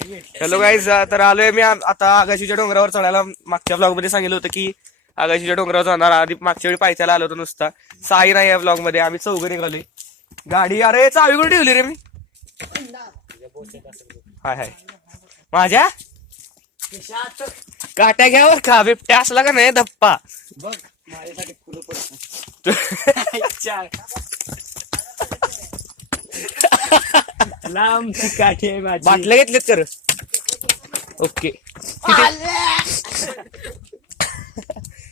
Hello guys, तर आलोय मी आता आगाशीच्या डोंगरावर चढायला. मागच्या ब्लॉग मध्ये सांगितलं होतं की आगाशीच्या डोंगरावर जाणार. आधी मागच्या वेळी पायथ्याला आलो होतो नुसता. साई नाही या ब्लॉग मध्ये. आम्ही चौघं निघालोय. गाडी अरे चावी कुठे ठेवली रे मी? हाय हाय माझ्या काट्या घ्यावर का बिबट्या असला का नाही धप्पा बघ माझ्यासाठी फुलं पडत. लांब काठी बाटल्या घेतलेत कर. ओके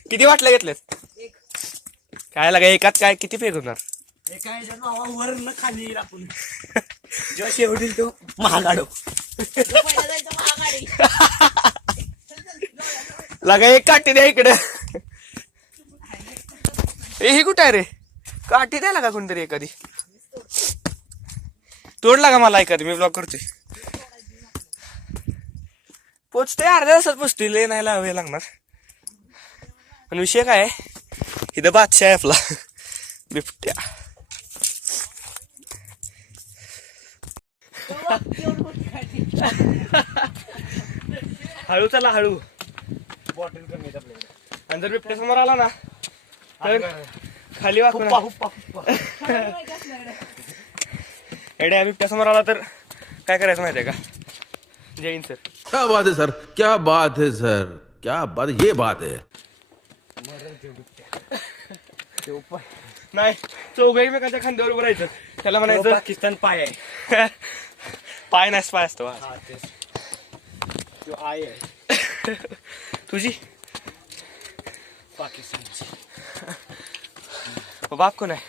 किती बाटल्या घेतल्यात? काय लागा एकात काय किती फेक होणार? वर खाली येईल आपण जेव्हा शेवटी तो महागाडो लागा एक काठी द्या इकडे. ही कुठं आहे रे? काठी द्या लागा कोणतरी एखादी. तोड लागा मला एखादी, मी ब्लॉक करतोय. पोचते अर्ध्या तासात पोचते, लय नाही लावे लागणार. पण विषय काय इथं बादशाह आहे आपला बिबट्या. हळू चला हळू. बॉटल कमी आपल्याकडे. आणि जर बिबट्या समोर आला ना तर खाली वाकून एड्या बिबट्या समोर आला तर काय करायचं माहितीये का? जैन सर क्या बात है सर, क्या बात है सर, क्या बात, ये बात है. नाही चौघही एकमेकांच्या खांद्यावर उभं राहायचं. त्याला म्हणायचं पाकिस्तान पाय आहे. पाय नाही पाय असतो. आय आहे तुझी पाकिस्तानची. बाप कोण आहे?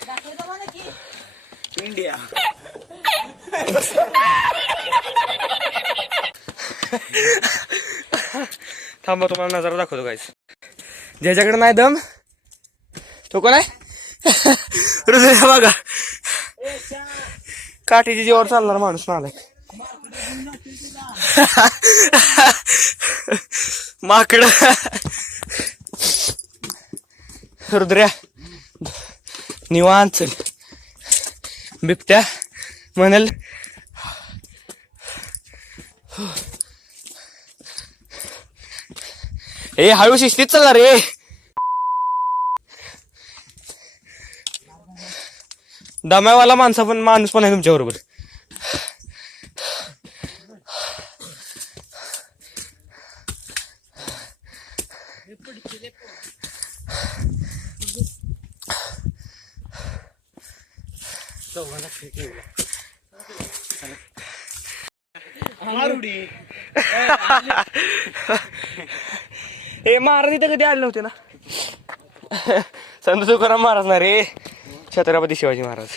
इंडिया. थांबा तुम्हाला नजारा दाखवतो गाईस. ज्याच्याकडे नाही दम तो कोण आहे? हृदय बघा काठीची जीवावर चालणार माणूस नालायक. माकड रुद्र्या निवांत. बिबट्या म्हणाल ए हळू शिस्तीत चालणार रे. दम्यावाला माणूस पण आहे तुमच्या बरोबर. हे महाराज इथं कधी आले नव्हते ना? संत तुकाराम महाराज ना रे, छत्रपती शिवाजी महाराज.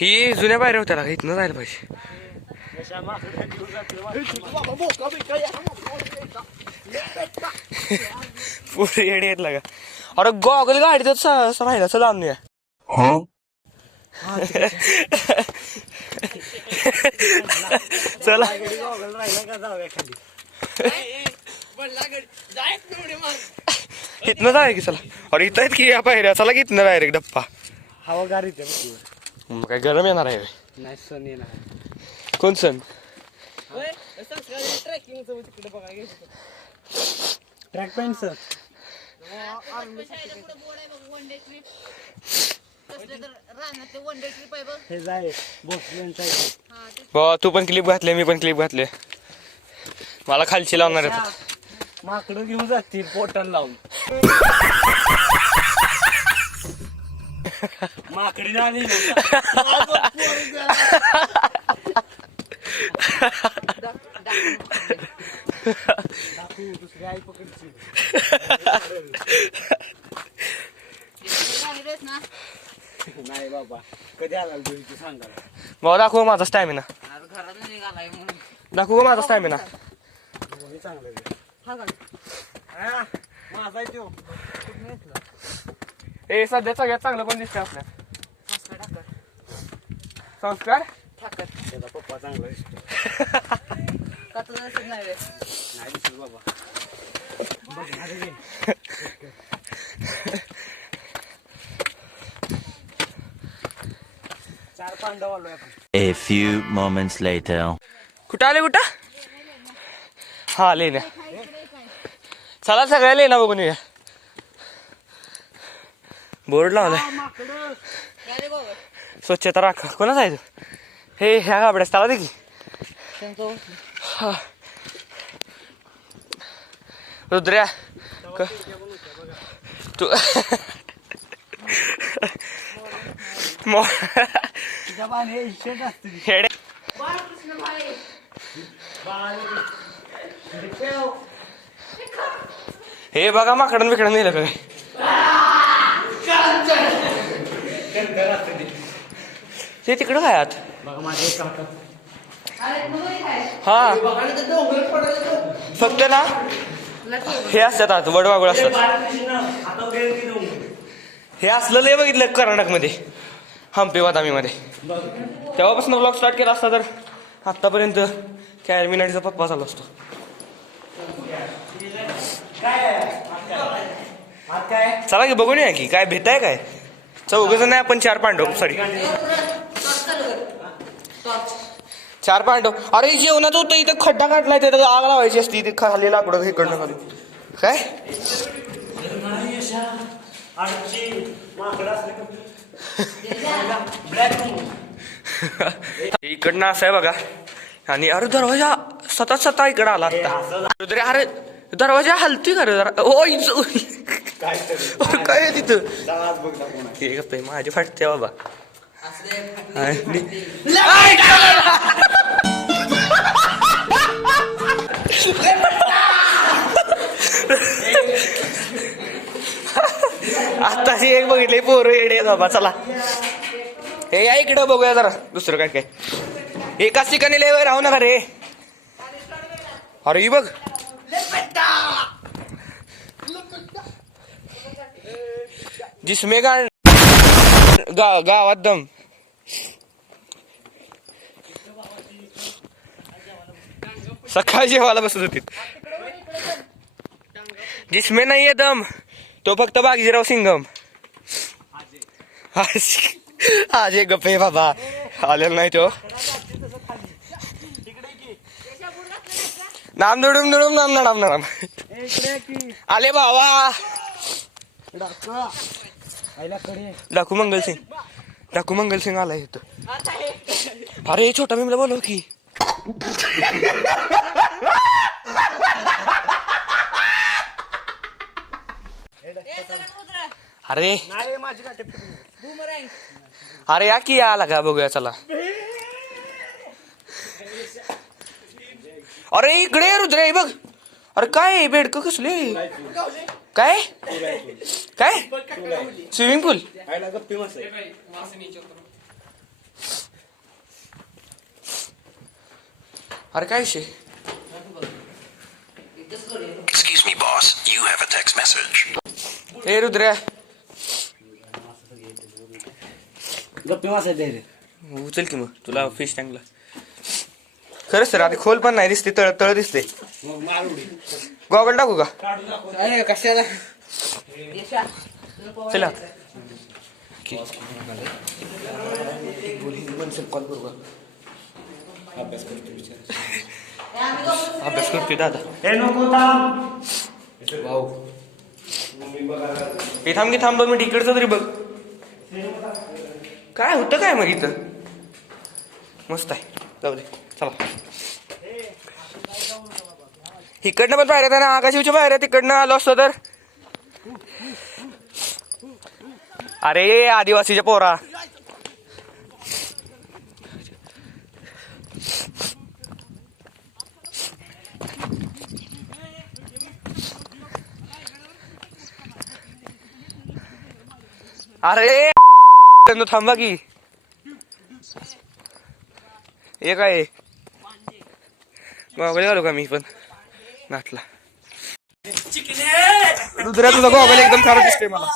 ही जुन्या पायऱ्या होत्या. इथनं जायला पाहिजे. पुढे येडे येत लागा. अरे गॉगल गाडीतच राहिला. चला आणूया. चला इथनं जाय की. चला अरे इथं आहेत की या पायऱ्या. चला की इथनं डायरेक्ट डप्पा. हवा गाडी काय गरम येणार आहे? नाही सण येणार. कोण सण? Track pant sir. तू पण क्लिप घातले, मी पण क्लिप घातले. मला खालची लावणार आहे. माकडं घेऊन जातील पोटल लावून. माकडी आली. दुसरी आई पकडची नाही बाबा. कधी आला तू सांगा भाऊ. दाखव माझा स्टॅमिना. दाखव माझा स्टॅमिना. ए सध्या सगळ्यात चांगलं पण दिसतं आपल्या. संस्कार त्याचा पप्पा चांगला नाही दिसत बाबा. A few moments later. कुठं आले कुठं? हा लेण्या. चला सगळ्या लेण्या बघून येऊया. बोर्ड लावलाय स्वच्छता राखा. कोणाच आहे तू? हे ह्या गाबड्यास त्याला दे की. हा. रुद्र्या तू हेडे हे बघा माकडन बिकडन नेलं काय. ते तिकडं काय आत. हा फक्त ना हे असतात आत वडवागुळ असतात. हे असलं लय बघितलं कर्नाटक मध्ये हम्पी बदामी मध्ये. तेव्हापासून ब्लॉग स्टार्ट केला असता तर आतापर्यंत कॅरमिनाटीचा पप्पा चालू असतो. चला की बघून या की काय भेटाय काय. चौघ नाही आपण 4 पांडव. सॉरी 4 पांडव. अरे जेवणाचं होतं इथं खड्डा काढलाय त्याला आग लावायची असती. इथे खाली लाकडं इकडनं खाली काय. इकडनं असं आहे बघा. आणि अरे दरवाजा स्वतः इकडं आला आता. अरे दरवाजा हलतोय का रे जरा. ओ काय आहे तिथं. हे गप्पे माझी फाटते बाबा. आताशी एक बघितले पोरं येडे बाबा. चला हे या इकडं बघूया जरा दुसरं काय काय. एकाच ठिकाणी लय वेळ राहू नका रे. अरे ही बघ जिसमे गावात दम. सकाळी जेवायला बसत होती. जिसमे नाहीये दम तो फक्त बागजीराव सिंगम. आज एक गप्पे बाबा आलेला नाही तो. नाम दुडूम दुडूम नाम नाम नाम आले बाबा. डाकू मंगल सिंग आलाय इथं. अरे छोटा मी मला बोलव की. अरे अरे या की आला का बघूया चला. अरे इकडे रुद्र बघ. अरे काय बेडक कसले काय काय स्विमिंग पूल. अरे काय विषय. Excuse me, boss. You have a text message. ए रुद्र उचल की मग तुला फिश टँकला. खरंच सर आधी खोल पण नाही दिसते. तळ तळ दिसते. गॉगल टाकू का कशाला. चला कॉल करू का. अभ्यास करतोय दादा. हे थांब की थांब 2 मिनिट इकडचं तरी बघ काय होतं काय मग इथं. मस्त आहे जाऊ दे चला. इकडनं पण बाहेर येतात ना आकाशीच्या बाहेर आहे. तिकडनं आलो असतो तर अरे आदिवासीच्या पोरा. अरे थांबा की. हे काय गॉगल घालू का मी पण नाटला. रुद्रा तुझा गॉगल एकदम खराब दिसतोय मला.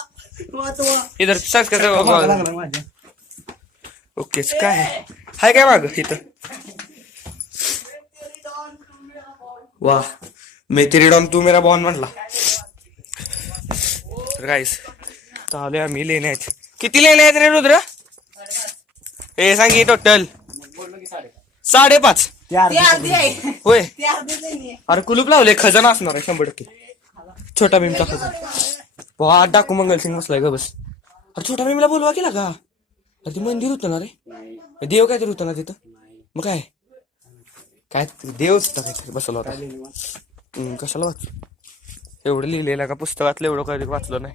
इधर सर्च कर. ओके काय हाय काय माग इथं. वा मेत्री डॉन तू मेरा बॉन म्हणला. गाईस चालू आम्ही लेण्यात. किती लेण्या आहेत रे रुद्र. हे सांग टोटल 5.5. होय अरे कुलूप लावले खजाना असणार आहे 100%. छोटा भीमचा खजाना बहुत डाकू मंगलसिंग बसलाय ग बस. अरे छोटा भीमला बोलवा केला का? अरे ते मंदिर होतं ना रे देव काहीतरी होतं ना तिथं. मग काय काय देवच होता काहीतरी बसवला होता. कशाला वाच एवढं लिहिलेलं का पुस्तकातलं एवढं कधी वाचलं नाही.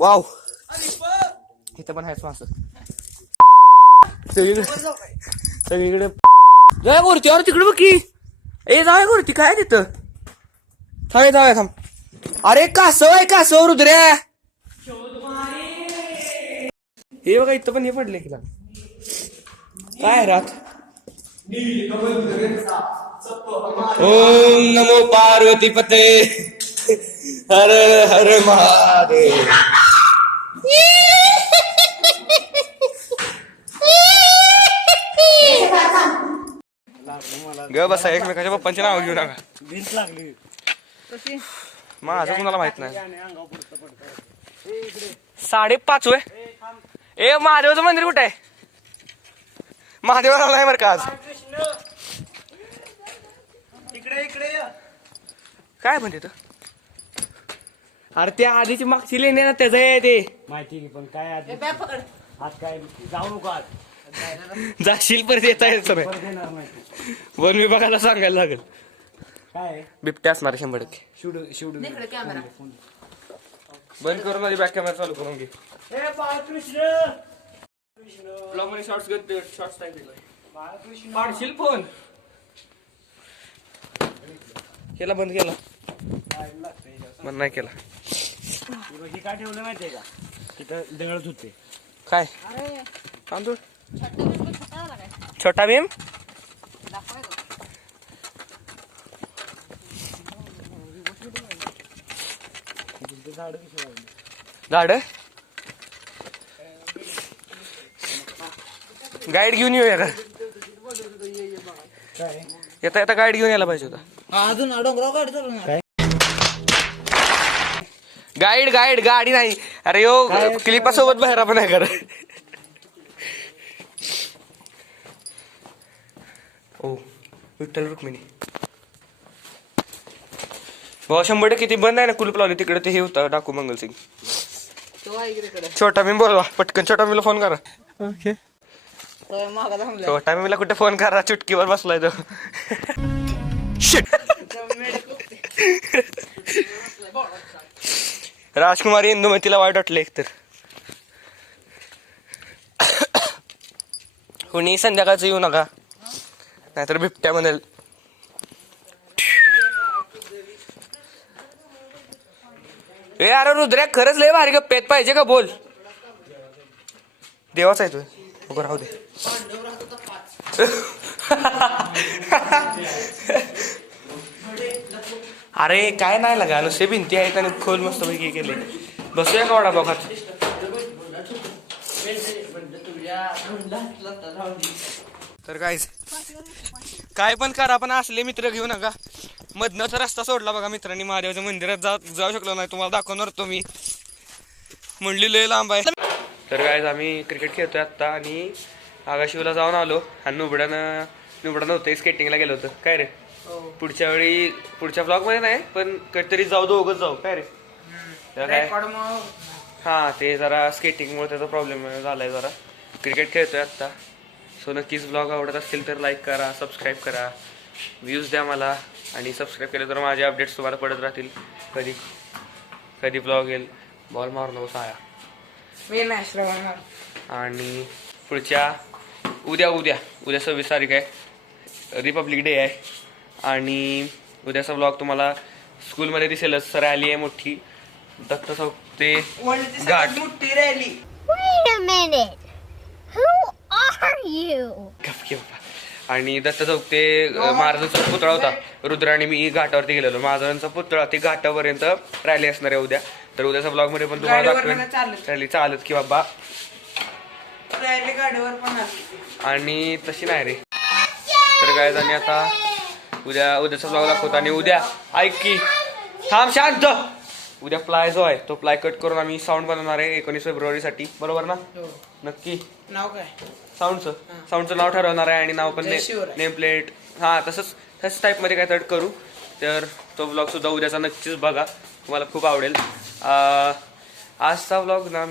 वाव इथं पण आहेच असं सगळीकडे जाय गोरती. अरे तिकडे बघ की ए जाय गोरती काय तिथं. थांब. अरे कासव आहे कासव रुद्र्या. हे बघा इथं पण हे पडले की काय रात. ओम नमो पार्वती पते हर हर महादेव. ग बसा एकमेकाच्या पप्पांचे नाव घेऊ नका. माझं कुणाला माहित नाही. 5.5 होय. ए महादेवाचं मंदिर कुठे आहे? महादेवाला नाही बरं का आज. काय म्हणते तू? अरे त्या आधीची मागची लेणी ना त्याचं आहे ते माहिती पण काय आज काय जाऊ नको आज जाशील परत येता येत सर. देणार नाही वन विभागाला सांगायला लागेल. काय बिबट्या असणार 100%. शिवड बंद करून आधी बॅक कॅमेरा चालू करून घे. ब्लॉग मध्ये शॉर्ट्स टाईप पाडशील फोन केला बंद केला बंद नाही केला. काय ठेवलं माहितीये का तिथं दगडच होते. काय तांदूळ छोटा भीम. झाड गाईड घेऊन येऊया का? येता गाईड घेऊन यायला पाहिजे होता. अजून डोंगराव गाडी चालू नाही. गाईड गाडी नाही. अरे यो क्लिपासोबत बाहेर पण आहे कर. ओ विठ्ठल रुक्मिणी भाऊ 100% किती बंद आहे ना कुलूप लावले तिकडे. ते हे होतं डाकू मंगलसिंग. छोटा मी बोलवा पटकन. छोटा मीला फोन करा. ओके छोटा मीला कुठे फोन करा चुटकीवर बसलाय तो. राजकुमारी इंदुमतीला वाईट वाटलं एकतर. कुणी संध्याकाळचं येऊ नका नाहीतर बिबट्या म्हणेल. ए अरे रुद्र्या खरंच लय भारी गप्पेत पाहिजे का बोल. देवाचा आहे तू उभं राहू दे. अरे काय नाही लागा नुसते भिंती आहेत आणि खोल मस्त पैकी केले. बसूया का वडापाव खात. तर काय पण करा पण असले मित्र घेऊ नका. मधनच रस्ता सोडला बघा मित्रांनी महादेवाच्या मंदिरात जाऊ शकलो नाही. तुम्हाला दाखवणार होतो मी म्हणली लय लांब आहे. तर गाईज आम्ही क्रिकेट खेळतोय आत्ता आणि आगाशिवला जाऊन आलो. आणि नुबडा नव्हतं स्केटिंगला गेलो होतं. काय रे पुढच्या ब्लॉग मध्ये नाही पण कधीतरी जाऊ दोघच जाऊ. काय रे काय हा ते जरा स्केटिंगमुळे त्याचा प्रॉब्लेम झालाय जरा. क्रिकेट खेळतोय आत्ता. सो नक्कीच ब्लॉग आवडत असतील तर लाईक करा सबस्क्राईब करा व्ह्यूज द्या मला. आणि सबस्क्राईब केलं तर माझे अपडेट्स तुम्हाला पडत राहतील. कधी ब्लॉग येईल. बॉल मारू नको साया. आणि पुढच्या उद्या 26 तारीख आहे. रिपब्लिक डे आहे. आणि उद्याचा ब्लॉग तुम्हाला स्कूलमध्ये दिसेलच. रॅली आहे मोठी. दत्त चौकते घाट. मोठी rally. Wait a minute. Who are you? आणि दत्त चौकते महाराजांचा पुतळा होता. रुद्र आणि मी घाटावरती गेलेलो. महाराजांचा पुतळा ते घाटापर्यंत रॅली असणार आहे उद्या. तर उद्याच्या ब्लॉग मध्ये पण तुम्हाला दाखवेन रॅली चालत की बाबा. आणि तशी नाही रे. तर काय आणि आता उद्याचा ब्लॉग दाखवतो. आणि उद्या ऐक की थांब शांत. उद्या प्लाय जो आहे तो प्लाय कट करून आम्ही साऊंड बनवणार आहे 19 फेब्रुवारीसाठी, बरोबर ना? नक्की. नाव काय? साऊंडचं नाव ठरवणार आहे आणि नाव पण नेम प्लेट हा तसंच टाईपमध्ये काय तर करू. तर तो ब्लॉग सुद्धा उद्याचा नक्कीच बघा, तुम्हाला खूप आवडेल. आजचा ब्लॉग ना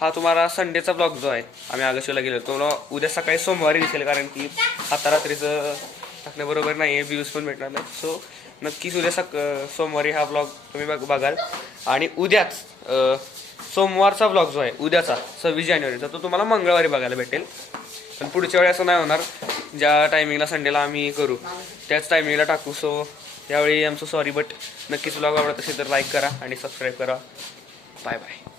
हा तुम्हाला संडेचा ब्लॉग जो आहे आम्ही आगशीला गेलो तो उद्या सकाळी सोमवारी दिसेल, कारण की आता रात्रीचं टाकण्याबरोबर नाही आहे, व्ह्यूज पण भेटणार नाही. सो नक्कीच उद्या सोमवारी हा ब्लॉग तुम्ही बघाल. आणि उद्याच सोमवारचा ब्लॉग जो आहे उद्याचा 26 जानेवारीचा तो तुम्हाला मंगळवारी बघायला भेटेल. पण पुढच्या वेळी असं नाही होणार, ज्या टायमिंगला संडेला आम्ही करू त्याच टायमिंगला टाकू. सो त्यावेळी आमचं सॉरी, बट नक्कीच ब्लॉग आवडत असेल तर लाईक करा आणि सबस्क्राईब करा. Bye bye.